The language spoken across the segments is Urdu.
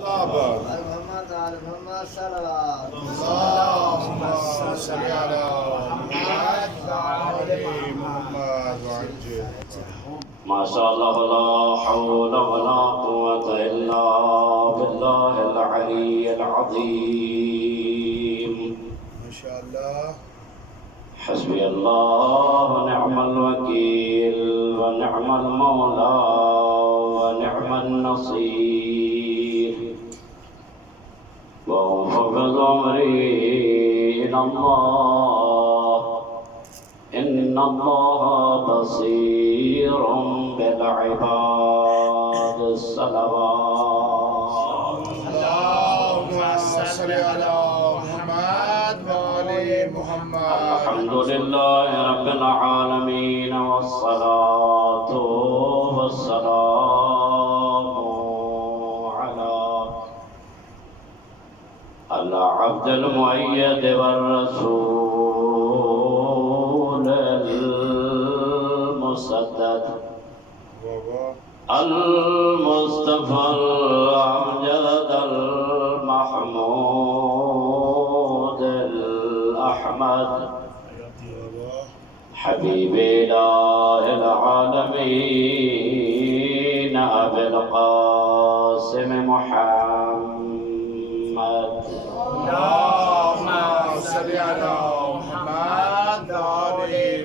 محمد آل محمد صلوات اللهم صل على محمد وعلى محمد وعجل. ما شاء الله لا حول ولا قوة إلا بالله العلي العظيم. ما شاء الله. حسبي الله ونعم الوكيل ونعم المولى ونعم النصير. وأفوض أمري إلى الله إن الله بصير بالعباد. الصلوات. اللهم صل على محمد وعلى محمد. الحمد لله رب العالمين والصلاة والسلام على العبد المؤيد والرسول المسدد المصطفى الأمجد المحمود الأحمد حبيب إله العالمين أبي القاسم محمد. اللهم صل على محمد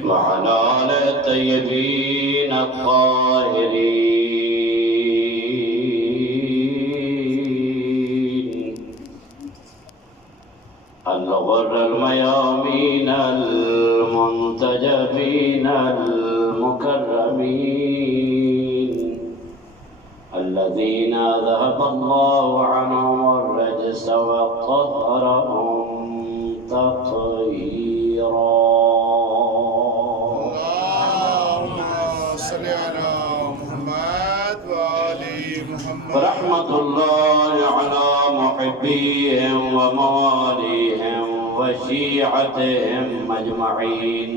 وعلى آل الطيبين الطاهرين الغر الميامين المنتجبين المكرمين الذين ذهب الله عنهم الرجس وطهرهم تطهيرا. اللهم صل على محمد وعلى محمد. ورحمة الله على محبيهم ومواليهم وشيعتهم أجمعين.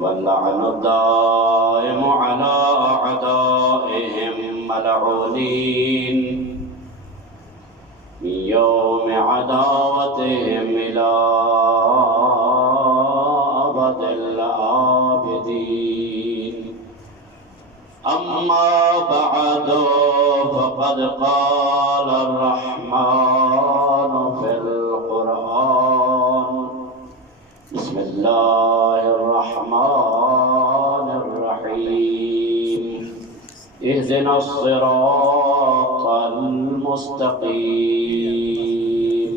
واللعن الدائم على أعدائهم ملعونين من يوم عداوتهم إلى أبد الآبدين. أما بعد فقد قال الرحمن في القرآن بسم الله الرحمن الرحيم اهدنا الصراط المستقيم.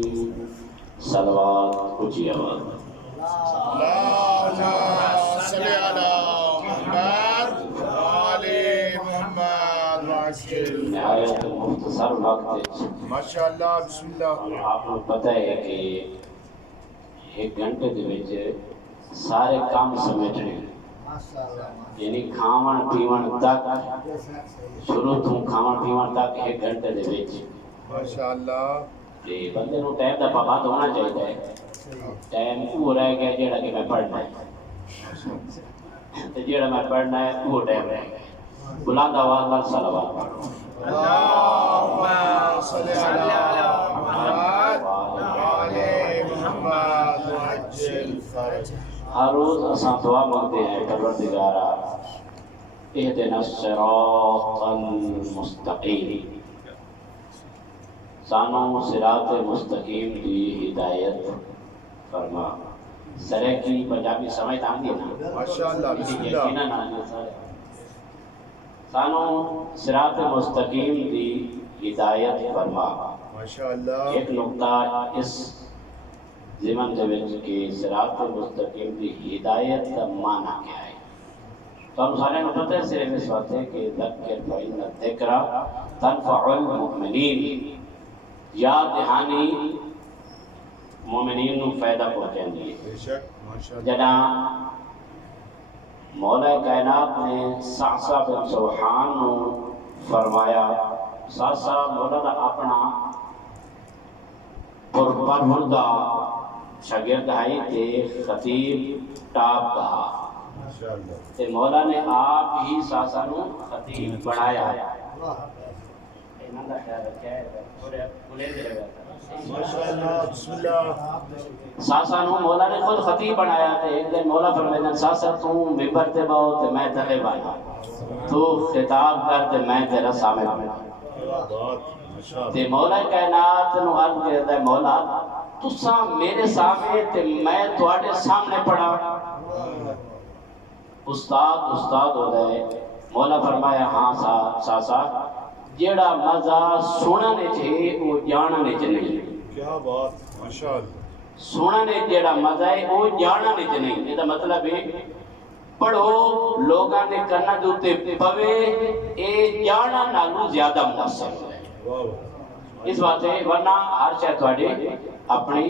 صلوات اونچی آواز. اللهم صل على محمد وعلى محمد وعجل. نہایت مختصر وقت ما شاء اللہ. بسم اللہ. آپ کو پتہ ہے کہ ایک گھنٹے دے وچ سارے کام سمیٹنے یعنی کھاون پیون تک شروع تو کھاون پیون تک ایک گھنٹے دے وچ ما شاء اللہ. تے بندے نوں ٹائم دا پابند ہونا چاہیے ہے. ٹائم وہ رہ گیا جیڑا کہ میں پڑھنا ہے تے جیڑا میں پڑھنا ہے وہ ٹائم رہ گیا. بلند آواز نال صلوات پڑھو. اللهم صل على محمد وعلى محمد وعجل فرجه. ہر روز اساں دعا مانگتے ہیں پروردگارا اہدنا الصراط المستقیم. سانو صراط مستقیم کی ہدایت فرما. سرے کی پنجابی سمجھ آندی ہے نا؟ ما شاء اللہ. بسم اللہ. یقیناً آندی ہے سارے. سانو صراط مستقیم کی ہدایت فرما. ما شاء اللہ. ایک نقطہ اس ضمن دے وچ کہ صراط مستقیم کی ہدایت کا معنی کیا ہے. تو ہم سارے کو پتہ ہے صرف اس بات ہے کہ ذکر فإن الذکر تنفع المؤمنین. یاد دہانی مومنین نو فائدہ پہنچاندی ہے. بے شک. ما شاء اللہ. جڑا مولا کائنات نے سعصع بن سبحان نو فرمایا. سعصع مولا دا اپنا پروردا شاگرد ہے تے خطیب ٹاپ کہا. تے مولا نے آپ ہی سعصع نو خطیب بنایا. بچنا دا خیال رکھا ہے تھوڑے بھولے دے رہے ماشاءاللہ بسم اللہ ساسا نو مولا نے خود خطیب بنایا تے ایک دن مولا فرمائے ساسا تو ممبر تے باؤ تے میں تلے بانا تو خطاب کر تے میں تیرا سامنے بانا تے مولا کائنات نو عرض کرتا ہے مولا تساں میرے سامنے تے میں تواڈے سامنے پڑھا استاد ہو گئے مولا فرمایا ہاں ساسا جیڑا مزہ سننے چ ہے وہ جاننے چ نہیں کیا بات ماشاءاللہ سننے جیڑا مزہ ہے وہ جاننے چ نہیں یہ مطلب ہے پڑھو لوگاں دے کنا دے اوتے پوے اے جانن نالوں زیادہ مؤثر ہے اس واسطے ورنہ ہر شے تواڈی اپنی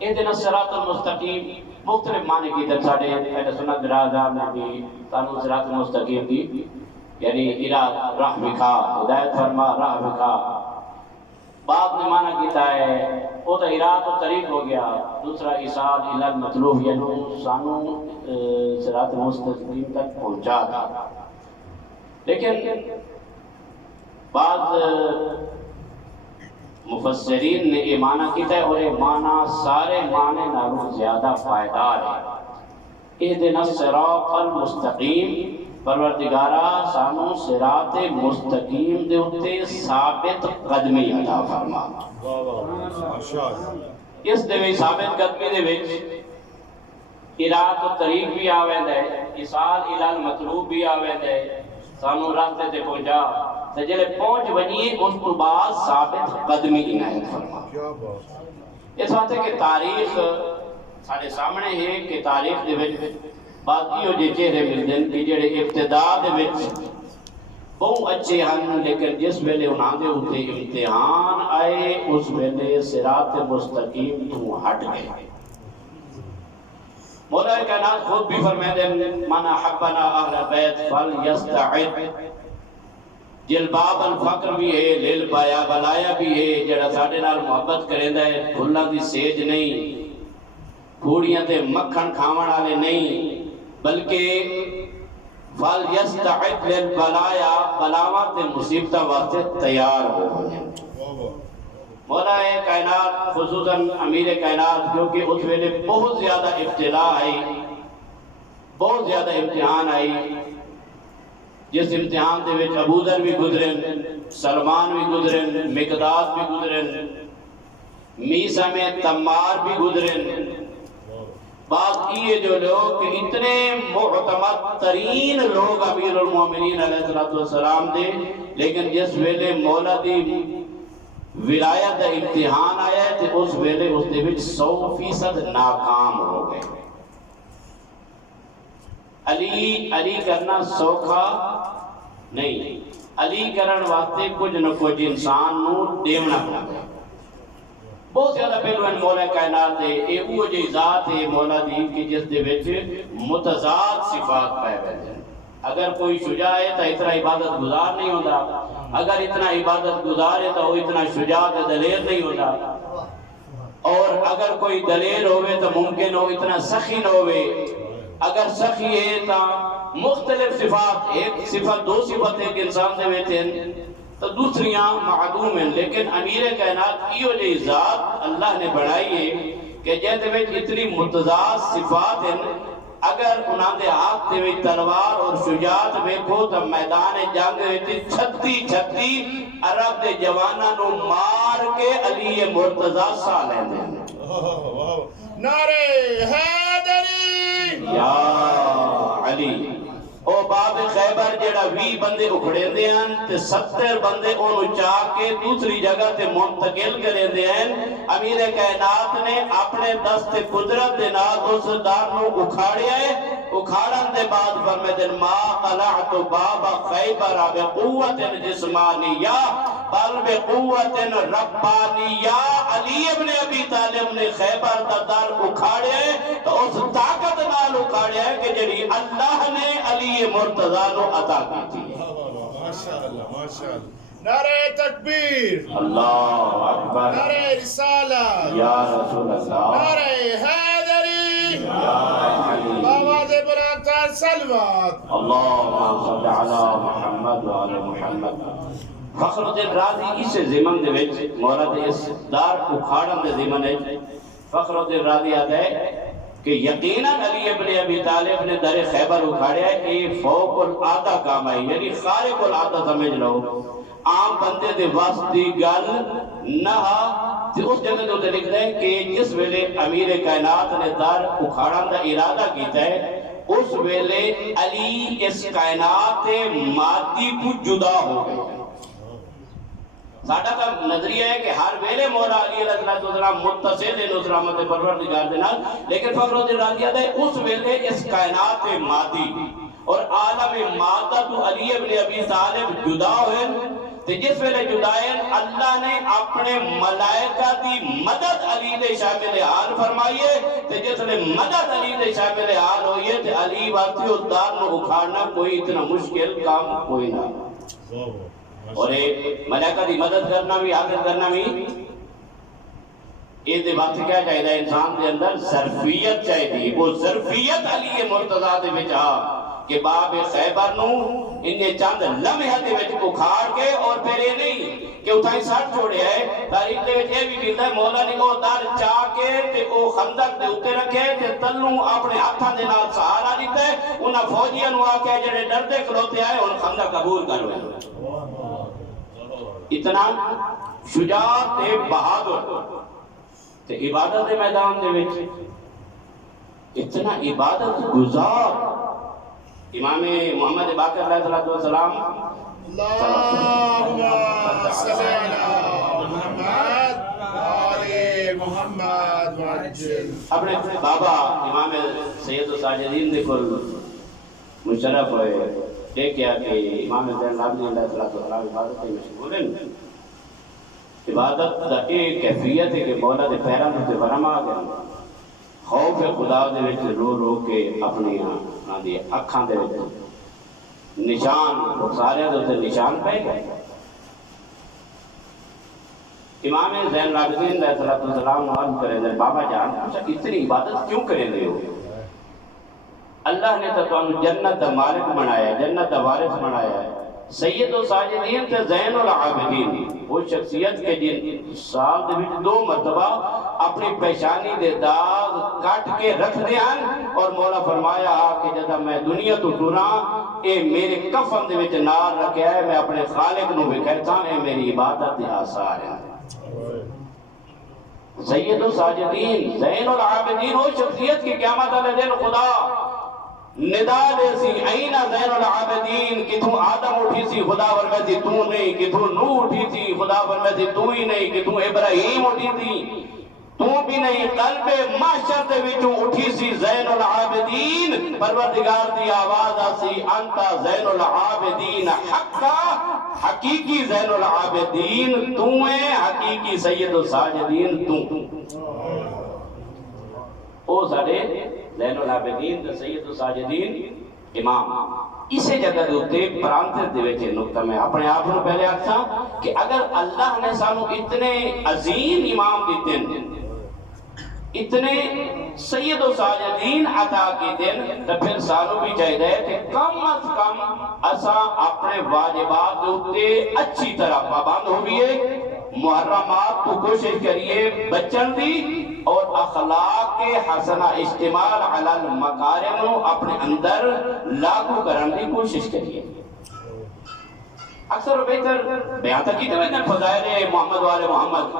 اہدنا الصراط المستقیم مختلف معنی کی در ساڑھے اہل سنت برادران نے بھی تانو صراط المستقیم دی یعنی الہ راہ بکھا ہدایت فرما راہ بکھا بعد نے معنی کیتا ہے وہ تو اراد و طریق ہو گیا دوسرا ایصال الہ المطلوب یعنی سانو صراط المستقیم تک پہنچا تھا لیکن بعد مفسرین نے یہ معنی کیتا ہے اور یہ معنی سارے معنی نالوں زیادہ پائیدار ہے اہدنا الصراط المستقیم پروردگارہ سانو صراط مستقیم دے اتے ثابت قدمی عطا فرما اس دے وچ ثابت قدمی دے وچ اراد و طریق بھی آویند ہے ایصال الہ المطلوب بھی آویند ہے سانو راستے تے پہنچا تے جلے پہنچ ونیے اس تو بعد ثابت قدمی عنایت فرما اس بات ہے کہ تاریخ سارے سامنے ہے کہ تاریخ دے وچ باقی ہو جے چہرے ملدے کہ جڑے ابتدا دے وچ بہت اچھے ہن لیکن جس ویلے انہاں دے اوتے امتحان آئے اس ویلے صراط مستقیم تو ہٹ گئے مولا کائنات خود بھی فرمائے من احبنا اہل بیت فلیستعد جلباب الفقر بھی ہے لیل بایا بلایا بھی ہے جڑا ساڑھے نال محبت کریندا ہے بھلا دی سیج نہیں پھوڑیاں تے مکھن کھاون والے نہیں بلکہ فلیستعد للبلایا بلاواں تے مصیبتاں واسطے تیار ہو جائیں مولا کائنات خصوصاً امیر کائنات کیونکہ اس ویلے بہت زیادہ ابتلا آئی بہت زیادہ امتحان آئی جس امتحان دے وچ ابو ذر بھی گزرن سلمان بھی گزرن مقداد بھی گزرن میسا میں تمار بھی گزرن بعض یہ جو لوگ اتنے معتمد ترین لوگ امیر المومنین علیہ السلام دے لیکن جس ویلے مولا دی ولایت امتحان آیا ہے تو اس ویلے اس دے وچ 100% ناکام ہو گئے علی کرنا سوکھا نہیں علی کرن واسطے کچھ نہ کچھ انسان نو دیونا پڑتا بہت زیادہ پہلوان مولا کائنات ہے اے وہ جو ذات ہے مولا دی کہ جس دے وچ متضاد صفات پائے ہوئے اگر کوئی شجاع ہے تو اتنا عبادت گزار نہیں ہوتا اگر اتنا عبادت گزار ہے تو وہ اتنا شجاع دلیر نہیں ہوتا اور اگر کوئی دلیر ہوئے تو ممکن ہو اتنا سخی نہ ہوئے اگر سخی ہے تو مختلف صفات ایک صفت دو صفت ایک انسان دے ہوئے تھے تو دوسریاں معدوم ہیں لیکن امیر کائنات یہ جو ذات اللہ نے بڑھائی ہے کہ جیسے میں اتنی متضاد صفات ہیں اگر انہاں دے ہاتھ دے وچ تلوار اور شجاعت ویکھو تو میدان جنگ وچ 36 عرب دے جواناں نو مار کے علی مرتضی سا لیندے ہیں نعرہ حیدری یا علی او باب خیبر جڑا 20 بندے اکھڑے دے ہیں تے 70 بندے انہوں چاہ کے دوسری جگہ تے منتقل کرے دے ہیں امیر کائنات نے اپنے دست قدرت دے نال اس دار نو اکھاڑیا ہے اکھاڑن دے بعد فرمائے ما قلعت باب خیبر بقوت جسمانیہ بل بقوت ربانیہ علی ابن ابی طالب نے خیبر دا دار اکھاڑیا ہے تو اس طاقت نال اکھاڑیا ہے کہ جڑی اللہ نے علی مرتضی نو عطا کی تھی ماشاءاللہ ماشاءاللہ نعرہ تکبیر اللہ اکبر نعرہ رسالہ یا رسول اللہ نعرہ حیدری یا علی بابا دے برانتان سلوات اللہم صلی علی محمد و علی محمد فخر الدین رازی اس زمن دے وچ مولا دے اس دار اکھاڑن دے زمن ہے فخر الدین رازی آتا ہے کہ یقیناً علی ابن ابی طالب نے در خیبر اکھاڑیا ہے کہ فوق العادہ کام آئی یعنی خارق العادہ سمجھ لو عام بندے دے واسط دی گل نہ تے اس جگہ تے لکھدا ہے کہ جس ویلے امیر کائنات نے دار اکھاڑن دا ارادہ کیتا ہے اس ویلے علی اس کائنات مادی تو جدا ہو گئے ساڈا کا نظریہ ہے کہ ہر ویلے مولا علی علیہ السلام متصل ہے نصر رحمت پروردگار دے نال لیکن فخر الدین رازی ہے اس ویلے اس کائنات مادی اور عالم مادہ تو علی ابن ابی طالب جدا ہوئے تے جس ویلے جدائن اللہ نے اپنے ملائکہ دی مدد علی دے شامل حال فرمائیے تے جس ویلے مدد علی دے شامل حال ہوئیے تے علی واقعی اس دار نو اکھاڑنا کوئی اتنا مشکل کام کوئی نہ اور ملائکہ دی مدد کرنا بھی حاصل کرنا بھی یہ دے وقت کیا چاہیے انسان دے اندر ظرفیت چاہیے وہ ظرفیت علی مرتضیٰ دے وچ کہ باب خیبر نو انہیں چند لمحہ دے وچ اکھاڑ کے اور پھر یہ نہیں کہ اتھائی ساتھ چھوڑے ہے تاریخ دے وچ یہ بھی کہتا ہے مولا نے وہ دار چاہ کے تے او خندق دے اتے رکھے تے تلوں اپنے ہاتھاں دے نال سہارا دیتا ہے انہاں فوجیاں نو آ کے جڑے ڈردے کھلوتے آئے ان خندق قبول کر ہوئے اتنا شجاعت تے بہادر تے عبادت دے میدان دے وچ اتنا عبادت گزار امام محمد باقر علیہ السلام اللہم صلی علی محمد آل محمد وعجل اپنے بابا امام سید الساجدین دے کل مشرف ہوئے دیکھیا کہ امام زین العابدین علیہ السلام عبادت میں مشغول ہیں عبادت دا ایک کیفیت ہے کہ مولا دے پیران تے ورم آ گئے خوف خدا دے وچ رو رو کے اپنی دی اکھاں دے وچ نشان سارے دے نشان پہ گئے امام زین العابدین علیہ السلام عرض کرے دے بابا جان اتنی عبادت کیوں کرے دے ہو اللہ نے تو جنت دا مالک بنایا ہے جنت دا وارث بنایا ہے سید و ساجدین تے زین العابدین وہ شخصیت کے جن سال دے وچ 2 مرتبہ اپنی پیشانی دے داغ کٹ کے رکھ دے ہیں اور مولا فرمایا کہ جدا میں دنیا تو ٹراں اے میرے کفن دے وچ نال رکھیا ہے میں اپنے خالق نو وکھیرتا اے میری عبادت دے آثار ہیں سید و ساجدین زین العابدین وہ شخصیت کی قیامت والے دن خدا ندا دے سی اینا زین العابدین کہ تو آدم اٹھی سی خدا ورمے سی تو نہیں کہ تو نو اٹھی سی خدا ورمے سی تو ہی نہیں کہ تو ابراہیم اٹھی سی تو بھی نہیں قلب محشر دے وچوں اٹھی سی زین العابدین پروردگار دی آواز آسی انتا زین العابدین حقا حقیقی زین العابدین تو ہے حقیقی سید الساجدین تو او سارے زین العابدین تے سید الساجدین امام اسے جگہ دے اوتے پرانتر دے وچ نقطہ میں اپنے آپ کو پہلے آکھاں کہ اگر اللہ نے سانو اتنے عظیم امام دیتے ہیں اتنے سید و ساجدین عطا کی دن تو پھر سانو بھی چاہیے کہ کم از کم اساں اپنے واجبات ہوتے اچھی طرح پابند ہوئیے محرمات کو کوشش کریے بچن دی اور اخلاق کے حسنہ استعمال علی المکارم اپنے اندر لاگو کرنے کی کوشش کریے اکثر و بہتر بیان تک کی تو فضائل محمد والے محمد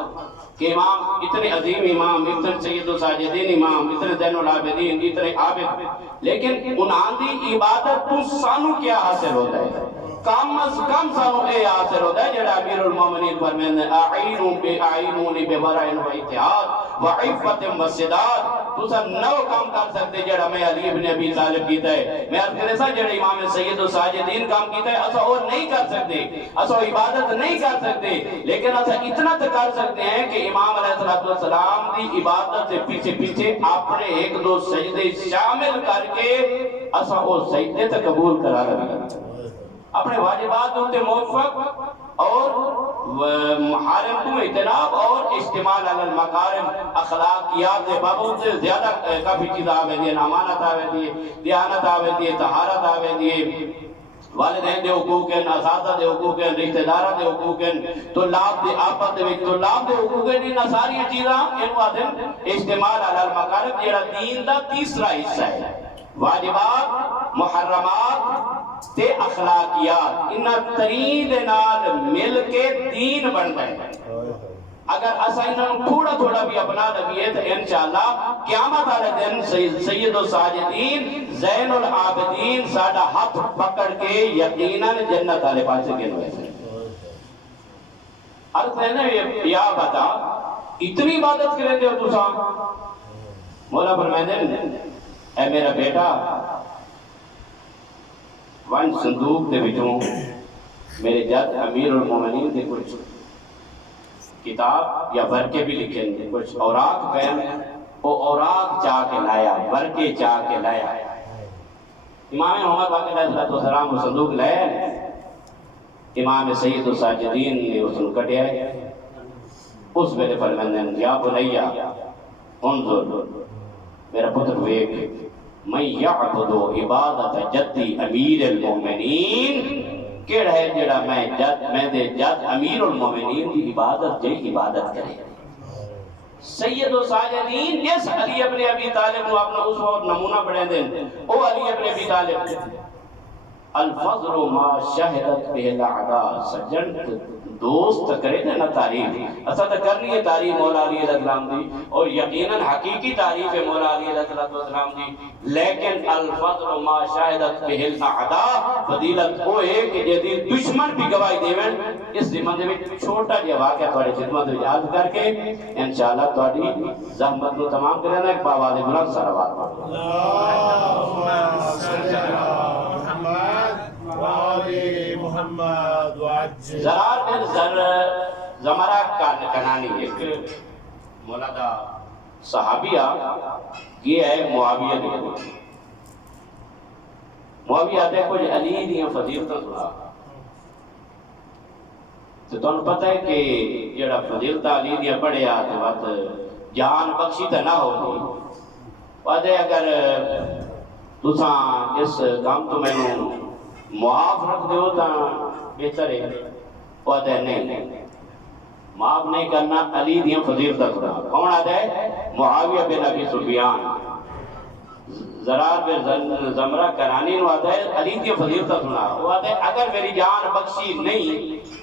کہ امام اتنے عظیم امام اتنے سید و ساجدین امام اتنے زین العابدین اتنے عابد لیکن انہاں دی عبادت تو سانو کیا حاصل ہوتا ہے کم از کم سانو اے حاصل ہوتا ہے جڑا امیر المومنین فرمائے اعینونی بورعن و اتحاد و عفت و صداد تو سا نو کام کر سکتے جڑا میں علی ابن ابی طالب کیتا ہے میں عرض کرے سا جڑا امام سید و ساجدین کام کیتا ہے اسا اور نہیں کر سکتے اسا عبادت نہیں کر سکتے لیکن اسا اتنا تو کر سکتے ہیں کہ امام علیہ السلام دی عبادت سے پیچھے پیچھے اپنے 1-2 سجدے شامل کر کے اسا وہ سجدے تک قبول کرا رہے اپنے واجبات ہوتے موفق اور محارم تو اجتناب اور استعمال علی المکارم اخلاقیات بابوں سے زیادہ کافی چیز آوے دیئے امانت آوے دیئے دیانت آوے دیئے طہارت آوے دیئے والدین دے حقوق ہیں، اساتذہ دے حقوق ہیں، رشتہ داراں دے حقوق ہیں، طلاب دے آپس دے وچ طلاب دے حقوق ہیں، ان ساری چیزاں اینو آدھن اجتماع علی المکارم جڑا دین دا تیسرا حصہ ہے۔ واجبات، محرمات تے اخلاقیات انہاں ترین دے نال مل کے دین بندا ہے۔ اگر اسا انہوں تھوڑا تھوڑا بھی اپنا لگیے تو انشاءاللہ قیامت والے دن سید الساجدین زین العابدین ساڈا ہاتھ پکڑ کے یقیناً جنت والے پاس گئے ہیں۔ عرض ہے نا یا بتا اتنی عبادت کریں دے تو سا مولا فرمائے اے میرا بیٹا ون صندوق دے وچوں میرے جد امیر المومنین دے کچھ کتاب یا ورقے بھی لکھیں گے، کچھ اوراق پہن وہ اوراق چاہ کے لایا، ورقے چاہ کے لایا۔ امام محمد باقر علیہ السلام وہ صندوق لائے، امام سید الساجدین نے اس نے کٹیا ہے۔ اس میرے فرمندن یا بنیا انظر میرا پتر ویک من یعبد عبادت جدی امیر المومنین کیڑا ہے جڑا میں دے جد امیر المومنین دی عبادت جی عبادت کرے۔ سید و ساجدین جس علی ابن ابی طالب نو اپنا اس وقت نمونہ بڑھے دیں او علی ابن ابی طالب الفضل ما شہدت بہ الاعداء سجن دوست کرے نا تعریف اسا تو کرنی ہے تعریف مولا علی علیہ السلام دی اور یقیناً حقیقی تعریف ہے مولا علی علیہ السلام دی، لیکن الفضل ما شہدت بہ الاعداء فضیلت وہ ہے کہ جدی دشمن بھی گواہی دیون۔ اس ذمہ دے وچ چھوٹا جہا واقعہ تواڈی خدمت وچ یاد کر کے انشاءاللہ تواڈی زحمت نو تمام کرنا ایک باواز بلند صلوات پڑھو۔ اللهم صل علی محمد وآل محمد وعجل۔ زرار بن زمرہ کنانی ایک مولا دا صحابیہ یہ ہے معاویہ دے معاویہ دے کچھ علی دیاں فضیلتاں سنا تو تمہیں پتہ ہے کہ جڑا فضیلتاں علی دیاں پڑھیا تو بات جان بخشی تو نہ ہوگی وعدے اگر تساں اس کام تو میں معاف رکھ دیو تا بہتر ہے وعدے نہیں معاف نہیں کرنا علی دیاں فضیلتاں سنا۔ کون آتا ہے؟ معاویہ بن ابی سفیان زرار بن زمرہ کرانی نو آتا ہے علی دیاں فضیلتاں سنا۔ وہ آتا ہے اگر میری جان بخشی نہیں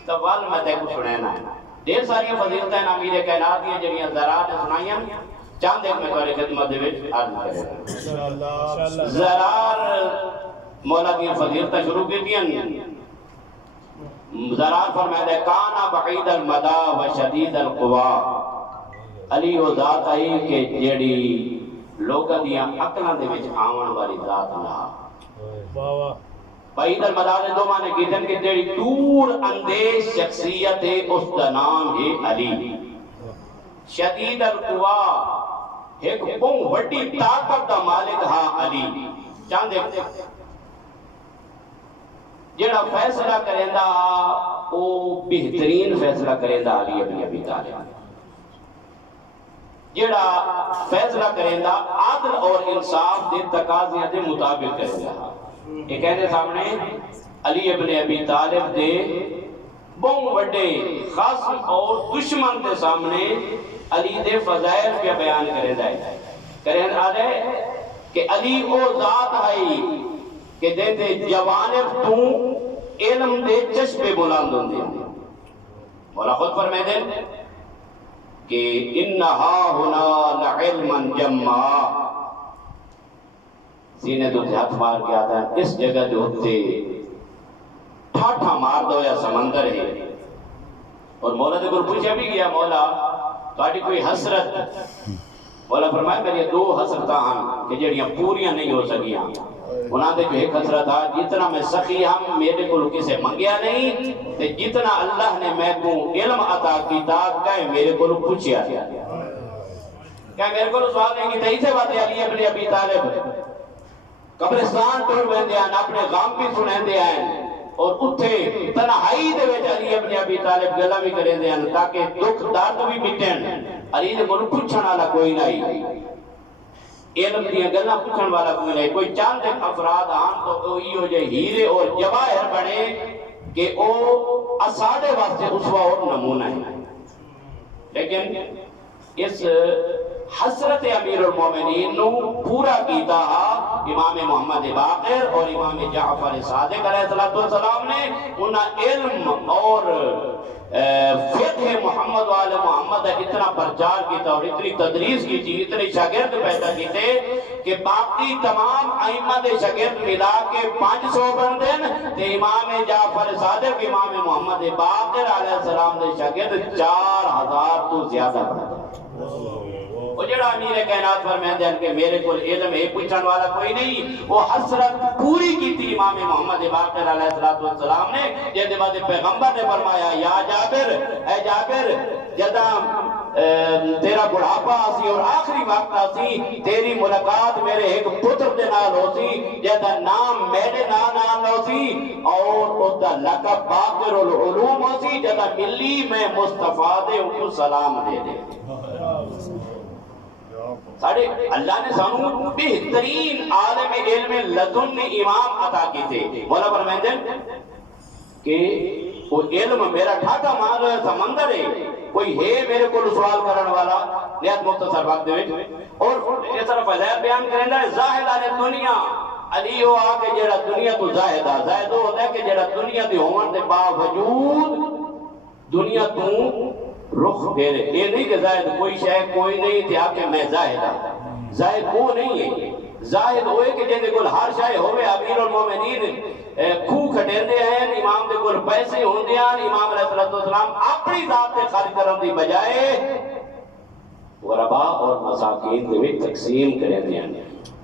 تو وال میں تے کو سنینا ہے۔ ڈھیر ساری فضیلتیں امیر کائنات دیاں جڑیاں زرار نے سنائیاں چاند ایک میں تمہاری خدمت دے وچ عرض کرے۔ زرار مولا دیاں فضیلتاں شروع کی دیاں زرار فرمائے کانا بعید المدا و شدید القوا علی وہ ذات آئی کہ جیڑی لوگاں دیاں عقلاں دے وچ آون والی ذات نہ بعید المدا دے دو معنی کیتن کہ جیڑی دور اندیش شخصیت ہے اس دا نام ہے علی۔ شدید القوا ایک بہت بڑی طاقت دا مالک ہاں علی چاندے جڑا فیصلہ کریندا او بہترین فیصلہ کریندا علی ابن ابی طالب جڑا فیصلہ کریندا عدل اور انصاف دے تقاضیاں دے مطابق کریندا۔ یہ کہنے سامنے علی ابن ابی طالب دے بہت بڑے خصم اور دشمن دے سامنے علی دے فضائل پہ بیان کریندا ہے کریندا ہے کہ علی او ذات ہے کہ دے دے جوانب تو علم دے چشمے بلند ہوندے مولا خود فرمائے دے کہ انہا ہنا لعلما جمع سینے تو ہاتھ مار کے آتا ہے اس جگہ جو ہوتے ٹھاٹھا مار دو یا سمندر ہے اور مولا دے کو پوچھا بھی گیا مولا تاڑی کوئی حسرت مولا فرمائے میری دو حسرتاں ہیں کہ جڑیاں پوریاں نہیں ہو سکیاں انہاں دے جو ایک حسرت تھا جتنا میں سخی ہم میرے کو کسے منگیا نہیں تے جتنا اللہ نے میں کو علم عطا کیتا کہ میرے کو پوچھیا کہ میرے کو سوال نہیں کیتا اسے بات علی ابن ابی طالب قبرستان ٹور ویندے ہیں اپنے غم بھی سنیندے ہیں اور اتھے تنہائی دے وچ علی ابن ابی طالب گلا بھی کریندے ہیں تاکہ دکھ درد بھی مٹن علی دے کو پوچھن والا کوئی نہیں علم دیا گلا پوچھن والا کوئی نہیں، کوئی چند افراد آن تو یہ جو ہیرے اور جواہر بنے کہ او اساڑے واسطے اسوہ اور نمونہ ہے. لیکن اس حضرت امیر المومنین نو پورا کیتا امام محمد باقر اور امام جعفر صادق علیہ السلام نے انہاں علم اور فقہ محمد وآل محمد اتنا پرچار کیتا اور اتنی تدریس کی تھی، اتنے شاگرد پیدا کیتے کہ باقی تمام ائمہ دے شاگرد ملا کے 500 بندن تے امام جعفر صادق امام محمد باقر علیہ السلام دے شاگرد 4000 تو زیادہ بندن. وہ جڑا امیر کائنات فرماتے ہیں کہ میرے کو علم ہے پوچھن والا کوئی نہیں، وہ حسرت پوری کی تھی امام محمد باقر علیہ السلام نے. جیسے بعد پیغمبر نے فرمایا یا جابر، اے جابر جدا تیرا بڑھاپا آسی اور آخری وقت آسی تیری ملاقات میرے ایک پتر دے نال ہو سی جدا نام میرے نال ہو سی اور اس دا لقب باقر العلوم ہو سی جدا ملی میں مصطفیٰ دے ان کو سلام دے دے. ساڑھے اللہ نے سانو بہترین عالم علم لدن امام عطا کی تھے. مولا فرمائیں کہ وہ علم میرا ٹھاٹا مار سمندر ہے، کوئی ہے میرے کو سوال کرن والا نیت مختصر وقت دے. اور اس طرح فضائل بیان کریں گا زاہد علی دنیا علی ہو آکے جیڑا دنیا تو زاہد ہے. زاہد ہو ہوتا ہے کہ جیڑا دنیا دی ہومن دے باوجود دنیا تو رخ پھیرے. یہ نہیں کہ زاہد کوئی شاید کوئی نہیں تھے آکے میں زاہد ہوں. زاہد وہ نہیں ہے. زاہد ہوئے کہ جن دے کل ہر شاید ہوئے امیر المومنین کھو کھٹین دے ہیں، امام دے کل پیسے ہوں دے ہیں، امام علیہ السلام اپنی ذات سے خرچ کرن دی بجائے غرباء اور مساکین دے بھی تقسیم کریں دے ہیں.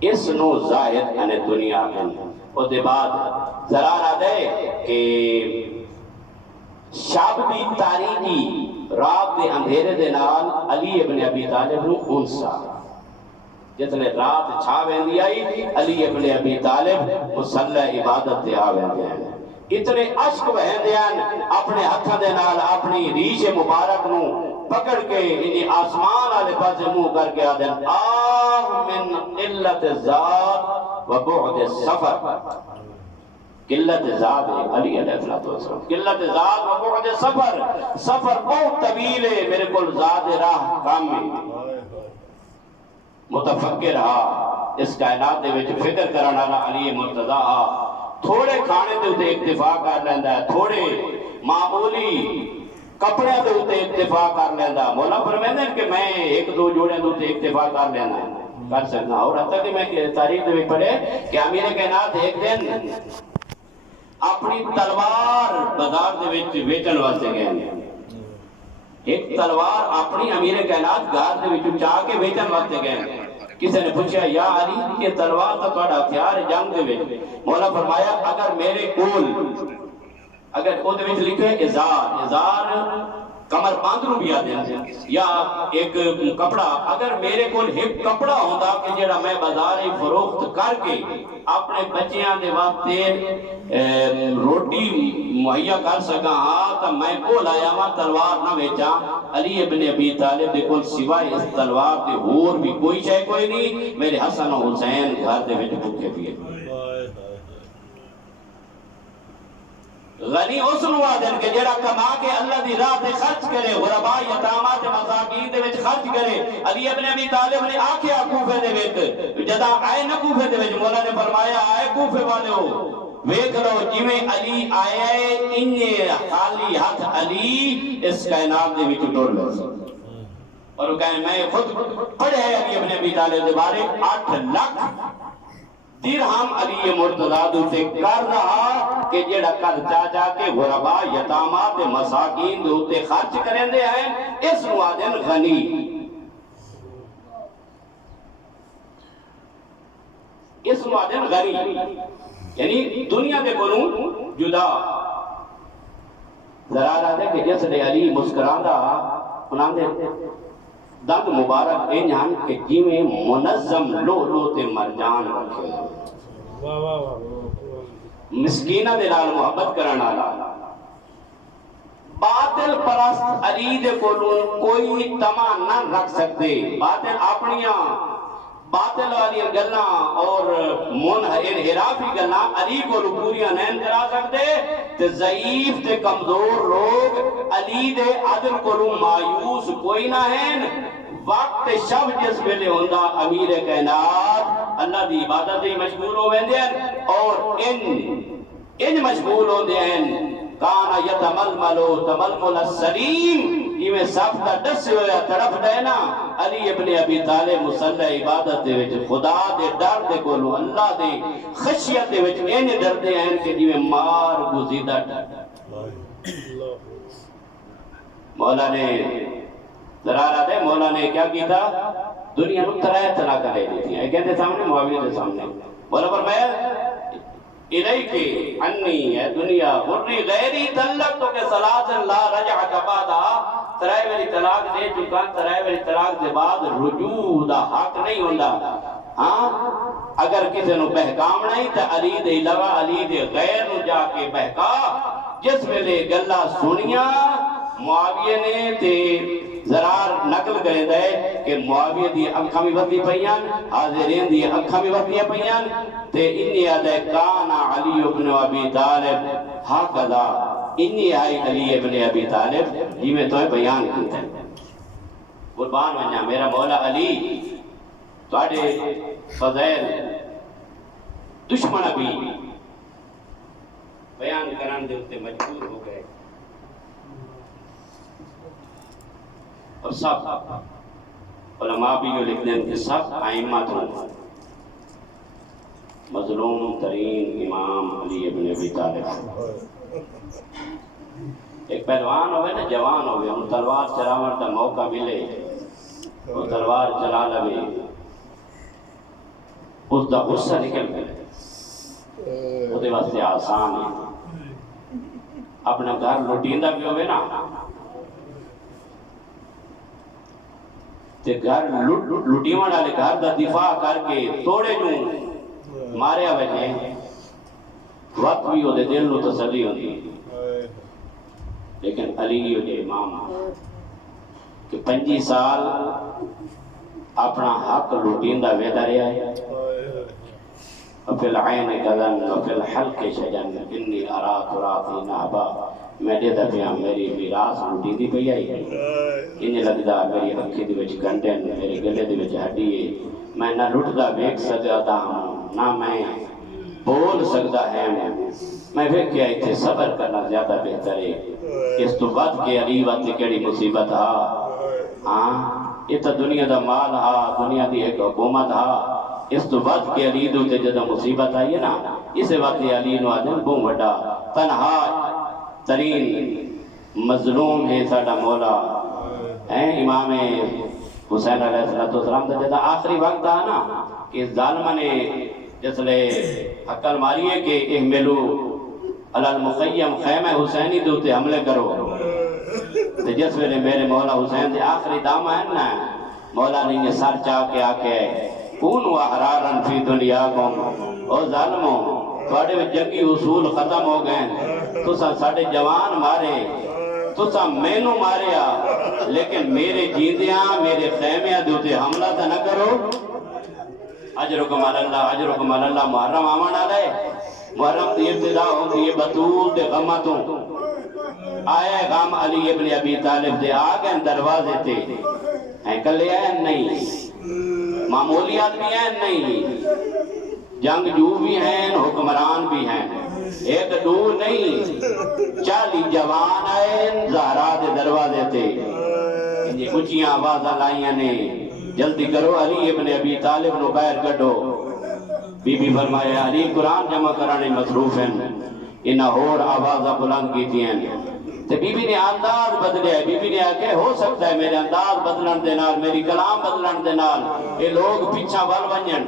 اس نو زاہد انہیں دنیا ہیں. اس دے بعد ذرا دے کہ شاب دی تاریخی رات دے اندھیرے دے نال علی ابن ابی طالب نو انسا جتنے رات چھا ویندی آئی علی ابن ابی طالب مسلح عبادت دے آویندے ہیں. اتنے عشق وہندے ہیں اپنے ہتھا دے نال اپنی ریش مبارک نو پکڑ کے انہیں آسمان آلے پاس منہ کر کے آدھیں آہ من قلت ذات و بعد سفر. قلت ذات علی علیہ السلام قلت ذات و بعد سفر، سفر بہت طویل ہے میرے کل ذات راہ کام میں. متفکر ہا اس کائنات دے وچ فکر کرنا علی مرتضی ہا. تھوڑے کھانے دے اتے اکتفا کر لیندہ ہے، تھوڑے معمولی کپڑے دے اتے اکتفا کر لیندہ. مولا فرمائیں کہ میں ایک دو جوڑے دے اتے اکتفا کر لیندہ کر سکنا. اور حتیٰ کہ میں تاریخ دے بھی پڑھے کہ امیر کائنات ایک دن اپنی تلوار بازار دے ویچن واسطے گئے. ایک تلوار اپنی امیر کائنات گھر دے وچ چاہ کے ویچن واسطے گئے. کسی نے پوچھا یا علی یہ تلوار تو تہاڈا ہتھیار ہے جنگ دے وچ. مولا فرمایا اگر میرے کول اگر او دے وچ لکھے ازار، ازار کمر باندھ رو بھی آدھے یا ایک کپڑا، اگر میرے کول ایک کپڑا ہوندا کہ جیڑا میں بازاری فروخت کر کے اپنے بچیاں دے واسطے روٹی مہیا کر سکا ہاں تو میں کو لایا ماں تلوار نہ بیچا. علی ابن ابی طالب دے کول سوائے اس تلوار دے اور بھی کوئی شے کوئی نہیں. میرے حسن و حسین گھر دے وچ بھوکے پیے. غنی اس نو آدھن کہ جڑا کما کے اللہ دی راہ تے خرچ کرے، غرباء یتاماں تے مساکین دے وچ خرچ کرے. علی ابن ابی طالب نے آکھیا کوفے دے وچ جدا آئے نہ کوفے دے وچ مولا نے فرمایا آئے کوفے والے ہو ویکھ لو جویں علی آئے انہیں خالی ہاتھ علی اس کائنات دے وچ ٹر گئے. اور وہ کہنے میں خود پڑھے علی ابن ابی طالب دے بارے 8 لاکھ درہم علی مرتضی دوتے کر رہا کہ جیڑا کر جا کے غرباء یتاماں تے مساکین دوتے خرچ کریں دے ہیں. اس نوادن غنی. اس نوادن غنی یعنی دنیا دے کولوں جدا. ذرا رہا دے کہ جس نے علی مسکران دا انہاں دے دند مبارک این ہن کہ جی میں منظم لو تے مرجان رکھے. مسکینہ دے نال محبت کرنا لا. باطل پرست علی دے کولوں کوئی تما نہ رکھ سکتے. باطل اپنیاں باطل والی گلاں اور انحرافی گلاں علی کو پوریاں نہیں کرا سکتے تے ضعیف تے کمزور لوگ علی دے عدل کو مایوس کوئی نہ ہیں وقت شب جس ویلے ہوندا امیر کائنات اللہ دی عبادت ہی مشغول ہو ویندے ہیں اور ان مشغول ہوندے ہیں کانا یتململو تململ السلیم یہ میں سب کا ڈس ہویا تڑپ دینا علی ابن ابی طالب مصلی عبادت دے وچ خدا دے ڈر دے کولو اللہ دے خشیت دے وچ این ڈر دے ہیں کہ جی میں مار گزیدہ ڈر مولا نے ذرارہ دے مولا نے کیا کی تھا دنیا نو ترائے طلاق لے دی تھی ایک کہتے سامنے معاویہ دے سامنے مولا فرمایا الیکی انی ہے دنیا غری غیری طلق تو کہ صلاة لا رجعت بعدا ترائے والی طلاق دے چکا ترائے والی طلاق دے بعد رجوع دا حق نہیں ہوندا ہاں اگر کسی نو بہکام نہیں تا علی دے علاوہ علی دے غیر نو جا کے بہکا جس ویلے گلہ سنیا معاویہ نے تے ضرار نقل کرے دے کہ معاویہ دی اکھاں بھی وردی پئیان حاضرین دی اکھاں بھی وردی پئیان تے انی آدھے کانا علی ابن ابی طالب ہاکذا انی آئی علی ابن ابی طالب جی میں توہیں بیان کرتے ہیں قربان ونیا میرا مولا علی توڑے فضائل دشمن ابھی بیان کران دے ہوتے مجبور ہو گئے اور سب علماء بھی جو لکھتے ہیں کہ سب ائمت ہوں مظلوم ترین امام علی ابن ابی طالب ایک پہلوان ہوئے نا جوان ہوئے ان تلوار چلاور کا موقع ملے وہ تلوار چلا لگے اس دا غصہ نکل گئے وہ دے واسطے آسان ہے اپنا گھر لوٹیندہ بھی ہوئے نا تے گھر لوٹیوان والے گھر دا دفاع کر کے توڑے جو ماریا وجہ وقت بھی ہو دے دل نو تسلی ہوندی لیکن علی ہو دے امام کہ 25 سال اپنا حق لوٹیندہ ویدہ رہا ہے وفی العین قدن وفی الحلق شجن انی ارات راتی نحبا میں دے دفعہ میری میراث لوٹیندی پئی آئی ہے انہیں لگدا میری اکھی دی وچ گنڈن میرے گلے دی وچ ہڈی ہے میں نہ لٹدا ویکھ سکدا ہوں نہ میں بول سکدا ہے میں پھر کیا اتنے صبر کرنا زیادہ بہتر ہے اس تو بعد کے علی وقت کیڑی مصیبت ہاں یہ تو دنیا دا مال ہا دنیا دی ایک حکومت ہا اس تو بعد کے علی دو تے جدہ مصیبت آئی ہے نا اسے وقت علی نو آدم بوں وڈا تنہا ترین مظلوم ہے ساڑا مولا امام حسین علیہ السلام دا جدہ آخری وقت آ نا کہ ظالمہ نے جس لے حقل ماری ہے کہ احملو علی المخیم خیمہ حسینی دوتے حملے کرو جس ویلے میرے مولا حسین دے آخری دامہ ہے نا مولا نے یہ سر چاہ کے آکے کونو احرارن فی دنیا کم او ظالموں تھوڑے میں جنگی حصول ختم ہو گئے تو ساڑھے جوان مارے تو سا مینو ماریا لیکن میرے جیندیاں میرے خیمیاں دوتے حملہ تا نہ کرو اجرکم اللہ محرم آمان آلے محرم دی ابتدا ہوتی ہے بطول دے غمتوں آئے غم علی ابن ابی طالب دے آگئے دروازے تے ہیں کلے آئے نہیں معمولی آدمی ہیں نہیں جنگ جو بھی ہیں حکمران بھی ہیں ایک دور نہیں 40 جوان آئے زہرا دے دروازے تے یہ کچھیاں آوازہ لائیاں نے جلدی کرو علی ابن ابی طالب نو باہر کٹو بی بی فرمایا علی قرآن جمع کرانے مصروف ہیں انہا اور آوازہ بلند کی تھی ہیں تو بی بی نے انداز بدلے بی بی نے آکے ہو سکتا ہے میرے انداز بدلن دے نال میری کلام بدلن دے نال یہ لوگ پیچھا بل بنجن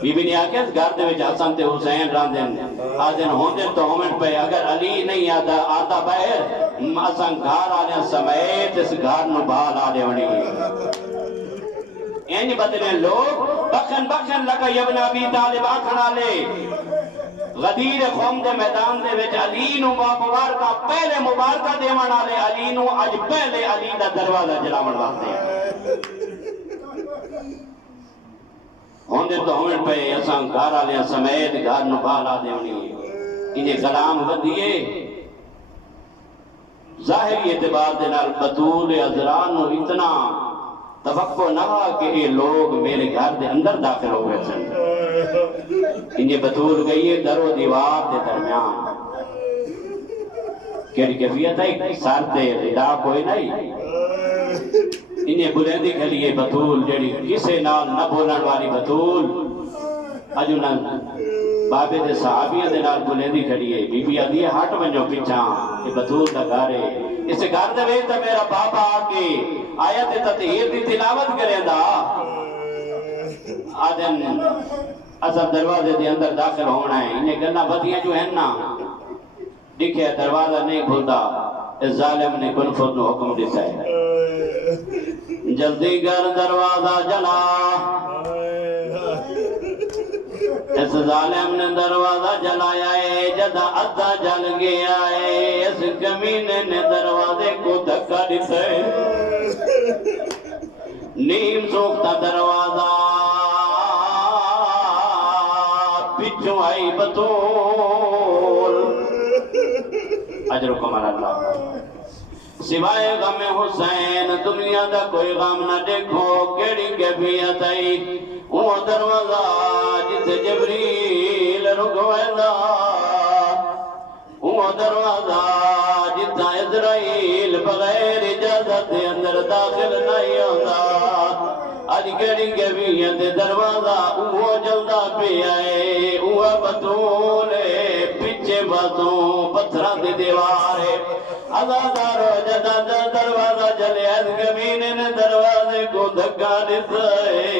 بی بی نے آکے اس گھر دے وچ حسن تے حسین راندن آدھن ہوندن تو ہومن پہ اگر علی نہیں آتا باہر اساں گھر آنے سمیت اس گھر نو بھال آدھے ونی اینج بدلے لوگ بخن لگا ابن ابی طالب آکھنا لے غدیر قوم دے میدان دے وچ علی نو مبارکہ پہلے مبارکہ دیوان آلے علی نو اج پہلے علی دا دروازہ جلاون واسطے ہوندے تو ہمیں پہ اساں گھر والے سمیت گھر نو بالا دیونی انہیں کلام بدیے ظاہری اعتبار دے نال بطول عذران نو اتنا توقع نہ ہوا کہ یہ لوگ میرے گھر دے اندر داخل ہو گئے سن انہیں بطول گئی ہے در و دیوار دے درمیان کیڑی کیفیت ہے سار تے ردا کوئی نہیں انہیں بلندی کھلیے بطول جڑی کسے نال نہ بولن والی بطول اجو نہ بابے دے صحابیہ دے نال بلندی کھلیے بی بی آدھی ہٹ ونجو پیچھاں یہ بطول دا گھر ہے اس گھر دے ویچ میرا بابا آکے آیت تطہیر دی تلاوت کرے دا آدن اصل دروازے دے اندر داخل ہونا ہے انہیں گلنا بدیاں جو ہیں نا دیکھے دروازہ نہیں کھلتا اس ظالم نے کن فرد نو حکم دیتا ہے جلدی کر دروازہ جلا اس ظالم نے دروازہ جلایا ہے جدا ادھا جل گیا ہے اس کمینے نے دروازے کو دھکا دیتا ہے نیم سوکھتا دروازہ پچھو آئی بطول اجرکم اللہ سوائے غم حسین دنیا دا کوئی غم نہ دیکھو کیڑی کیفیت آئی وہ دروازہ جسے جبریل رکویدہ وہ دروازہ جتا اسرائیل بغیر اجازت اندر داخل نہیں ہوتا آج کیڑی کیفیت دروازہ وہ جلدہ پہ آئے وہ بطولے پیچھے بازوں پتھرہ دی دیوارے عزادارو جدا دروازہ جلے از کمینے نے دروازے کو دھکا دیتا ہے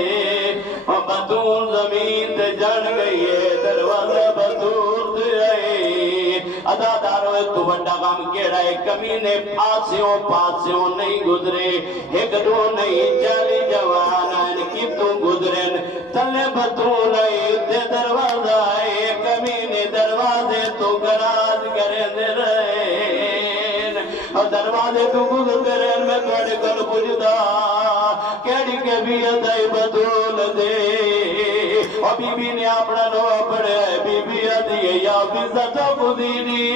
بطول زمین تے جڑ گئی ہے دروازہ بطول تے آئے عزادارو تو بڑا غم کیڑا ہے کمینے پاسیوں نہیں گزرے ایک دو نہیں چالی جوانان کی تو گزرن تلے بطول آئے تے دروازہ آئے کمینے دروازے تو گراز کرے دے رہے اور دروازے تو گزرتے رہن میں توڑے کل پوچھتا کیڑی کیفیت ہے بطول دے اور بی بی نے اپنا نو پڑے بی بی آدھی ہے یا فضا تو خودینی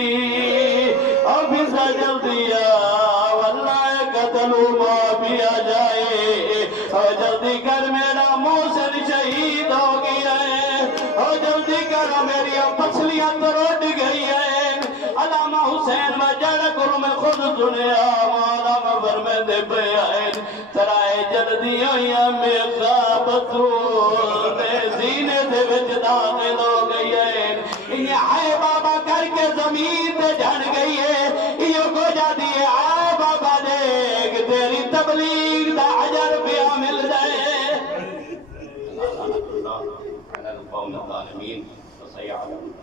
اور فضا جلدی واللہ قتلو معافی آ جائے اور جلدی کر میرا موسن شہید ہو گیا ہے اور جلدی کر میری پچھلیاں تو روٹ گئی ہے علامہ حسین وجڑ کروں میں خود سنیا مولا مبر میں دے پہ آئے ترائے جلدی آیا میں خواب دے زینے دے وچ داخل ہو گئی ہے یہ آئے بابا کر کے زمین دے جھڑ گئی ہے یہ کو جا دیئے آئے بابا دیکھ تیری تبلیغ دا عجر پہ مل جائے اللہ القوم الظالمین وسيعلم